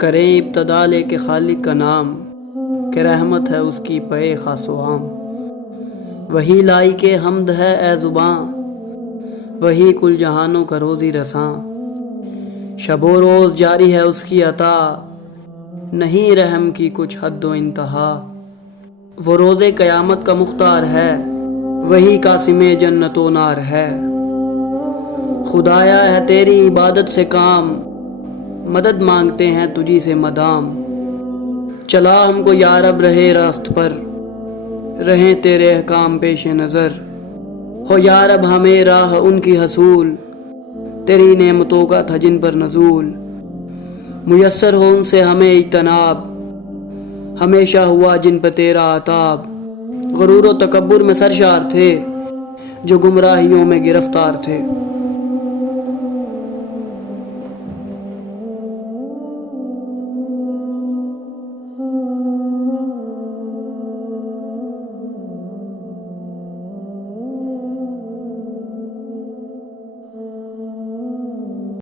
करें इब्तदा लेके खालिक का नाम, कि रहमत है उसकी पे खासो आम। वही लाई के हमद है ए ज़ुबां, वही कुल जहानों का रोज़ी रसां। शबो रोज़ जारी है उसकी अता, नहीं रहम की कुछ हद व इंतहा। वो रोज़े क़यामत का मुख्तार है, वही कासिमे जन्नतो नार है। खुदाया है तेरी इबादत से काम, मदद मांगते हैं तुझी से मदाम। चला हमको या रब रहे रास्त पर, रहें तेरे अहकाम पेश नज़र। हो या रब हमें राह उनकी हसूल, तेरी नेमतों का था जिन पर नजूल। मुयस्सर हो उनसे हमें इज्तनाब, हमेशा हुआ जिन पर तेरा अताब। गुरूर व तकब्बुर में सरशार थे, जो गुमराहियों में गिरफ्तार थे।